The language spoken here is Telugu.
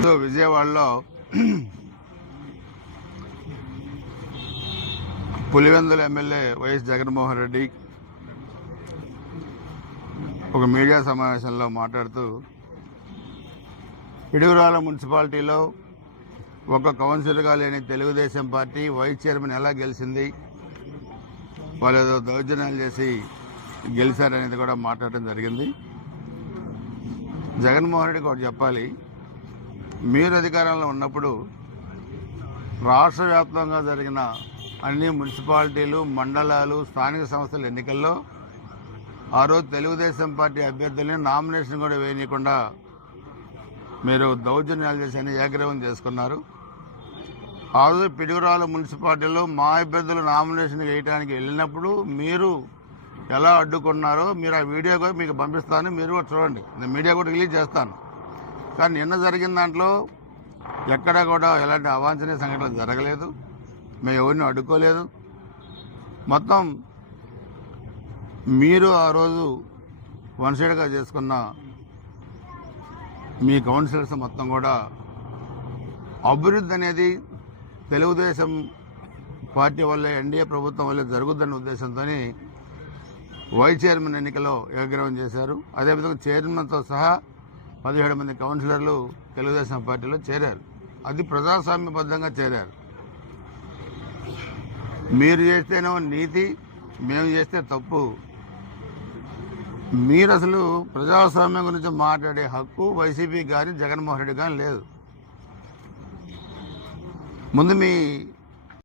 విజయవాడలో పులివెందుల ఎమ్మెల్యే వైఎస్ జగన్మోహన్ రెడ్డి ఒక మీడియా సమావేశంలో మాట్లాడుతూ పిడుగురాల మున్సిపాలిటీలో ఒక కౌన్సిలర్గా లేని తెలుగుదేశం పార్టీ వైస్ చైర్మన్ ఎలా గెలిచింది, వాళ్ళు ఏదో దౌర్జన్యాలు చేసి గెలిచారనేది కూడా మాట్లాడటం జరిగింది. జగన్మోహన్ రెడ్డికి ఒకటి చెప్పాలి, మీరు అధికారంలో ఉన్నప్పుడు రాష్ట్ర వ్యాప్తంగా జరిగిన అన్ని మున్సిపాలిటీలు, మండలాలు, స్థానిక సంస్థల ఎన్నికల్లో ఆ రోజు తెలుగుదేశం పార్టీ అభ్యర్థుల్ని నామినేషన్ కూడా వేయనీయకుండా మీరు దౌర్జన్యాలు చేసి ఏకగ్రీవం చేసుకున్నారు. ఆ రోజు పిడుగురాల మున్సిపాలిటీలో మా అభ్యర్థులు నామినేషన్ వేయడానికి వెళ్ళినప్పుడు మీరు ఎలా అడ్డుకున్నారో మీరు ఆ వీడియో కూడా మీకు పంపిస్తాను, మీరు కూడా చూడండి. నేను మీడియా కూడా రిలీజ్ చేస్తాను. కానీ నిన్న జరిగిన దాంట్లో ఎక్కడా కూడా ఎలాంటి అవాంఛనీయ సంఘటనలు జరగలేదు, మేము ఎవరిని అడ్డుకోలేదు. మొత్తం మీరు ఆ రోజు వన్ సైడ్గా చేసుకున్న మీ కౌన్సిలర్స్ మొత్తం కూడా అభివృద్ధి అనేది తెలుగుదేశం పార్టీ వల్లే, ఎన్డీఏ ప్రభుత్వం వల్లే జరుగుతున్న ఉద్దేశంతో వైస్ చైర్మన్ ఎన్నికలో ఏకగ్రీవం చేశారు. అదేవిధంగా చైర్మన్తో సహా 17 మంది కౌన్సిలర్లు తెలుగుదేశం పార్టీలో చేరారు. అది ప్రజాస్వామ్యబద్ధంగా చేరారు. మీరు చేస్తేనేమో నీతి, మేము చేస్తే తప్పు. మీరు అసలు ప్రజాస్వామ్యం గురించి మాట్లాడే హక్కు వైసీపీ కానీ జగన్మోహన్ రెడ్డి కానీ లేదు. ముందు మీ